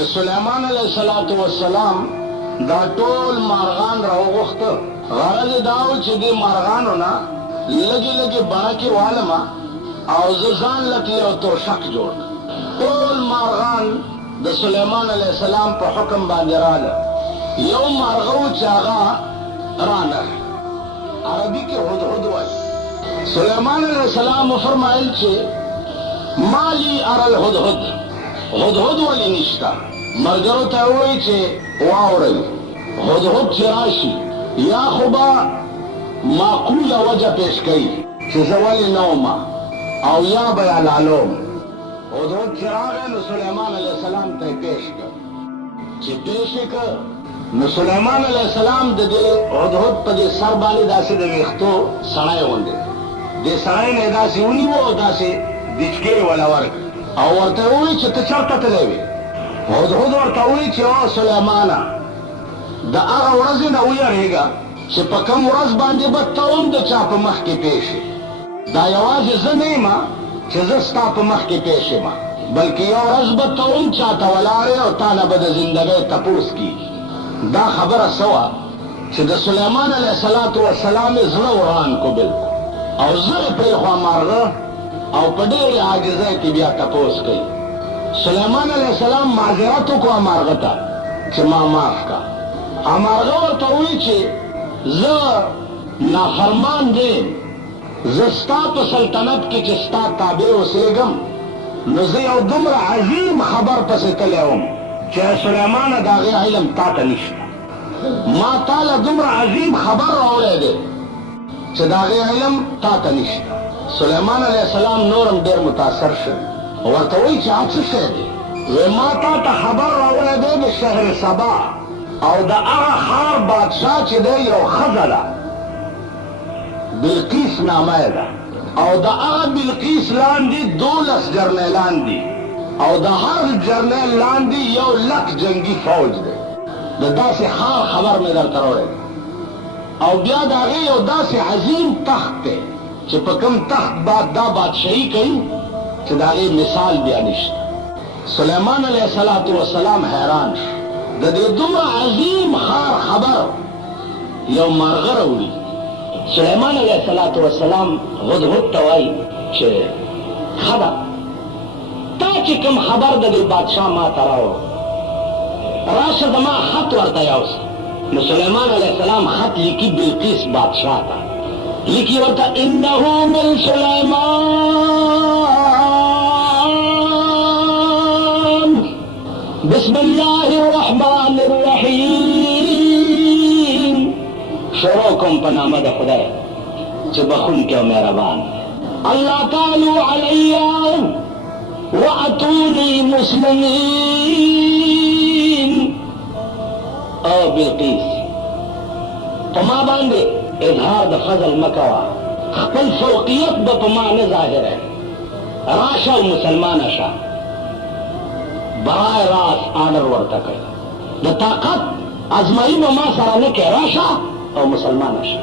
چې سليمان عليه السلام دا ټول مارغان راوغوښت. غرض دا و چې دې مارغانو نه لږې لږې بڼه کې والمه او زه ځان لته یو توشک جوړ کړم. ټول مارغان د سليمان عليه السلام په حکم باندې راله. یو مارغه و چې هغه رانه عربي کې هدهد وایي. سليمان عليه السلام فرمایل چې مالی ارى الهدهد، هدهد ولې نشته؟ ملګرو ته وایي چې واورئ هدهد چې راشي یا خو به معقوله وجه پیش کوي چې زه ولې نه وم او یا به یې لالوم. هدهد چې راغی نو سليمان علیه السلام ته یې پیش کړ. چې پیش یې کړ نو سليمان علیه السلام د دې هدهد په دې سر باندې داسې د ویښتو سړی غوندې دې سړی نه یې داسې ونیو او داسې دچکې یې وله ورکړ او ورته ووایي چې ته چېرته تللی وې؟ هدهد ورته وایي چې او سلیمانه د هغه ورځې نه ویرېږه چې په کوم ورځ باندې به ته هم د چا په مخ کې پیش یې. دا یوازې زه نه یم چې زه ستا په مخ کې پیش یم، بلکې یو ورځ به ته هم چاته ولاړې او تا نه به د زندګۍ تپوس کېږي. دا خبره څه وه چې د سلیمان علیه السلام یې زړه وران کو بلکل او زه یې پرېښوه مارغه او په ډېرې عاجزۍ کې بیا تپوس کوي. سلیمان علیه السلام معذرت وکړه مارغه ته چې ما معاف کړه. مارغه ورته وایي چې زه نافرمان دیم، زه ستا په سلطنت کې چې ستا تابع اوسېږم نو زه یو دومره عظیم خبر پسې تللی وم چې سلیمانه د هغې علم تا ته نشته. ما تا له دومره عظیم خبر راوړی دی چې د هغې علم تا ته نشته. سلیمان علیه السلام نورم ډېر متاثر شو. ورته وایي چې هغه څه شی دی؟ وی ما تا ته خبر راوړی دی د شهر سبا او د هغه ښار بادشاه چې دی یو ښځه ده، بلقیس نامه یې ده او د هغه بلقیس لاندې 12 جرنیلان دي او د هر جرنیل لاندې 1,00,000 جنگي فوج دی. د داسې ښار خبر مې درته راوړی او بیا د هغې یو داسې عظیم تخت دی چې په کوم تخت بعد دا بادشاهي کوي چې د هغې مثال بیا نشته. سلیمان علیه السلام حیران شو. د دې دومره عظیم ښار خبر یو مارغه راوړي. سلیمان علیه السلام هدهد ته وایي چې ښه ده تا چې کوم خبر د دې بادشاه ما ته راوړو راشه زما خط ورته یوسه. نو سلیمان علیه السلام خط لیکي بلقیس بادشاه ته، لیکي ورته انه من سلیمان بسم الله الرحمن الرحیم. شروع کوم په نامه د خدای چې بخونکی او مهربان. الله تعالی علی واتونی مسلمین. او بلقیس په ما باندې اظهار د فضل مه کوه، خپل فوقیت به په ما نه ظاهره، راشه او مسلمانه شه. برای راست آرډر ورته کوي د طاقت ازمایي به ما سره نه کوي، راشه او مسلمانه شه.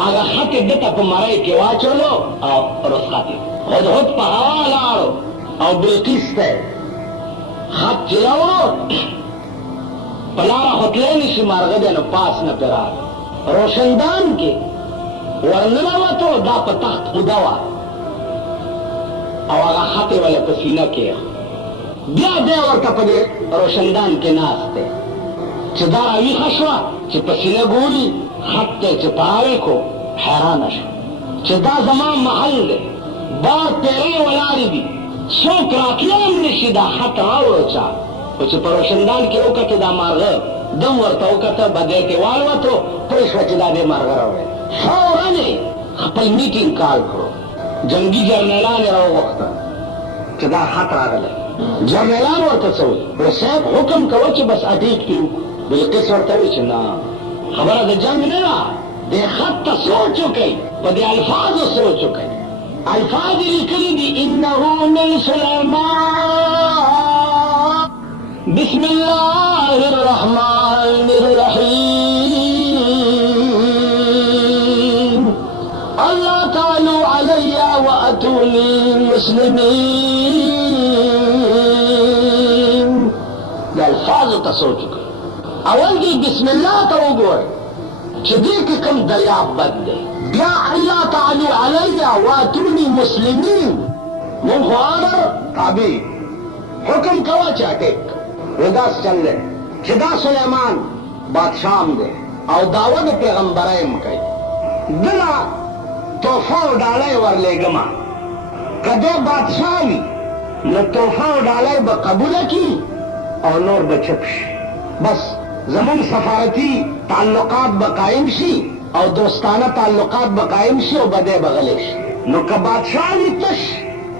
هغه خط یې ده ته په مرۍ کې واچولو او رخصت یې هدهد په هوا لاړو او بلقیس ته خط چې راوړو په لاره خو تللی نه شي، مارغه دی نو پاس نه پرې راغی. روشندان کې ورننوتو دا په تخت اوده وه او هغه خط یې ولې په سینه کې بیا دی ورته په دې روشندان کې ناست دی چې دا راویښه شوه چې په سینه ګوري خط دی چې په هغې کو حیرانه شو چې دا زما محل دی، بار پیرې ولاړې دي، څوک راتلی هم نه شي دا خط راوړو چا. خو چې په روشندان کې وکتو دا مارغه دم ورته وکته بدۍ کې والوتو پوه شوه چې دا دې مارغه راوړی. فورا یې خپل میټینګ کال کړو، جنګي جرنیلان یې راوغوښتل چې دا خط راغلی. جرنیلان ورته څه وایي؟ وایي صاحب حکم کوه چې بس اټیک پرې وکړو. بلقیس ورته وایي چې نه، خبره د جنګ نه ده، دې خط ته سوچ وکئ، په دې الفاظو سوچ وکئ. الفاظ یې لیکلي دي انه من سلیمان بسم الله الرحمن الرحیم. الله تعالی علی واتونی مسلمین. د الفاظو ته سوچ وکړئ. اول کې بسم الله ته وګورئ چې دې کې کوم دریاب بد دی. بیا الله تعالی علی واتونی مسلمین، مونږ خو امر تابع حکم کوه چې اټیک وداس چل دی چې دا سلیمان بادشاهم دی او دعوه د پیغمبرۍ م کوي. دله تحفه او ډالۍ ورلېږمه، که دی بادشاه وي نو تحفه او ډالۍ به قبوله کړي او نور به چپ شي. بس زمون سفارتي تعلقات به قائم شي او دوستانه تعلقات به قائم شي او بدی به غلی شي. نو که بادشاه وي تش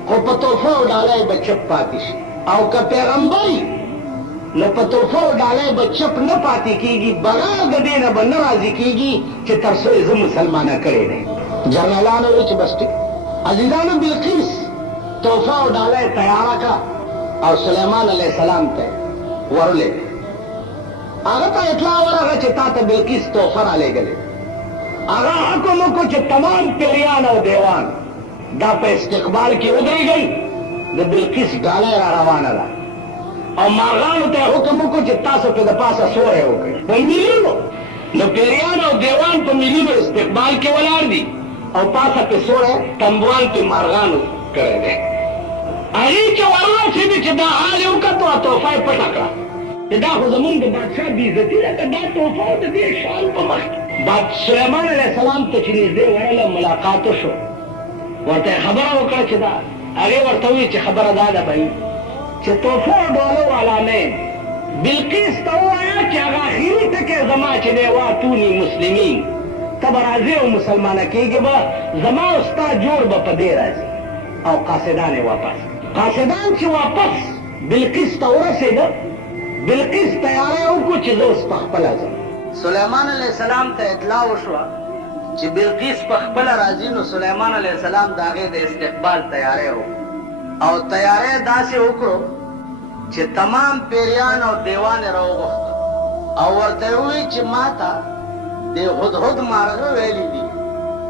خو په تحفه او ډالۍ به چپ پاتې شي، او که پیغمبر نو په تحفه او ډالۍ به چپ نه پاتې کېږي، بغیر د دې نه به نه راضي کېږي چې تر څو یې زه مسلمانه کړی دی. جنرالانو وایي چې بس ټیک. عزیزانو بلقیس تحفه او ډالۍ تیاره کړه او سلیمان علیه السلام ته ورولېږه. هغه ته اطلاع ورغله چې تا ته بلقیس تحفه رالېږلې. هغه حکم وکړو چې تمام پیریان او دیوان دا په استقبال کې ودرېږئ، د بلقیس ډالۍ را روانه ده. او مارغانو ته حکم وکړو چې تاسو پې د پاسه سوری وکړئ په میلیونو. نو پیریان او دیوان په میلیونو استقبال کې ولاړ دي او پاسه پې سوری تنبوان پې مارغانو کړی دی. هغې چې وررسېدې چې دا حال یې وکتو او تحفه یې پټه کړه چې دا خو زمونږ د بادشاه بېعزتي ده، که دا تحفه او د دې شان په مخ کې. سلیمان علیه السلام ته چې نږدې ورغله ملاقات وشو، ورته یې خبره وکړه چې دا هغې ورته وویل چې خبره دا ده بهي چې تحفه او ډالو والا نه یم. بلقیس ته ووایه چې هغه اخري ټکی زما چې دی واتوني مسلمین، ته به راځې او مسلمانه کېږې به، زما او ستا جوړ به په دې راځي. او قاصدان یې واپس قاصدان چې واپس بلقیس ته ورسېده، بلقیس تیاری وکړو چې زه اوس په خپله ځم. سلیمان علیه السلام ته اطلاع وشوه چې بلقیس په خپله راځي، نو سلیمان علیه السلام د هغې د استقبال تیاری وکړو او تیاری داسې وکړو چې تمام پیریان او دیوان یې راوغوښتل او ورته یې وویل چې ما ته د هدهد مارغه ویلي دي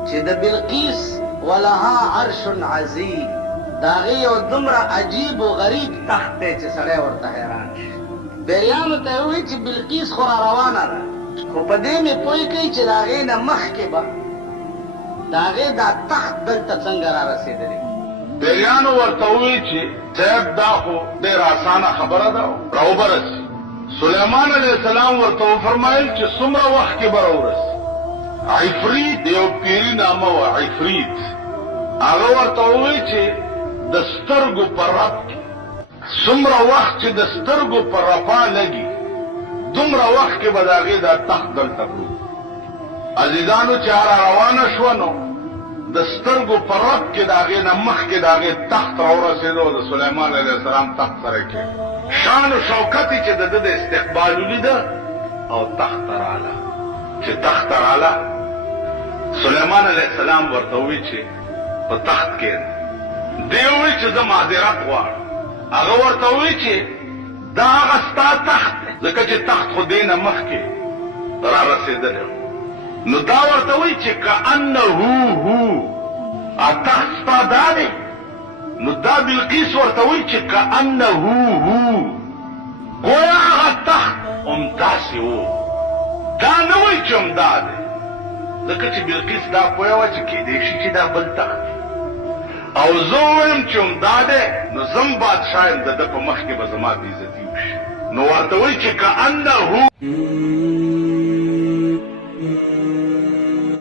چې د بلقیس ولها عرش عظیم، د هغې یو دومره عجیب و غریب تخت دی چې سړی ورته حیران شي. پیریانو ته یې وویل چې بلقیس خو را روانه ده، خو په دې مې پوه کوي چې د هغې نه مخکې به د هغې دا تخت دلته څنګه را رسېدلی. پیریانو ورته وویل چې صاحب دا خو ډېره اسانه خبره ده، راوبرسي. سلیمان علیه السلام ورته وفرمایل چې څومره وخت کې به راورسي. عفریت یو پیري نامه وه، عفریت، هغه ورته وویل چې د سترګو په رپ کې څومره وخت چې د سترګو په رپا لګي دومره وخت کې به د هغې دا تخت دلته کړو. عزیزانو چې را روانه شوه نو د سترګو په رپ کې د هغې نه مخکې د هغې تخت راورسېدو او د سلیمان علیه السلام تخت سره کې شان و شوکت یې چې د ده د استقبال ولیده او تخت ته راله. چې تخت ته راله سلیمان علیه السلام ورته وویل چې په تخت کښېنه. دی وویل چې زه معذرت غواړم. هغه ورته وویل چې دا هغه ستا تخت دی، ځکه چې تخت خو دې نه مخکې را رسېدلی. نو دا ورته وایي چې کأنه هو تخت ستا دا دی. نو دا بلقیس ورته وایي چې کأنه هو گویا هغه تخت همداسې و، دا نه وایي چې همدا دی، ځکه چې بلقیس دا پوهه وه چې کېدی شي چې دا بل تخت او زه ووایم چې همدا دی، نو زم بادشاه یم، د ده په مخ کې به زما بېعزتي وشي. نو ورته وایي چې کأنه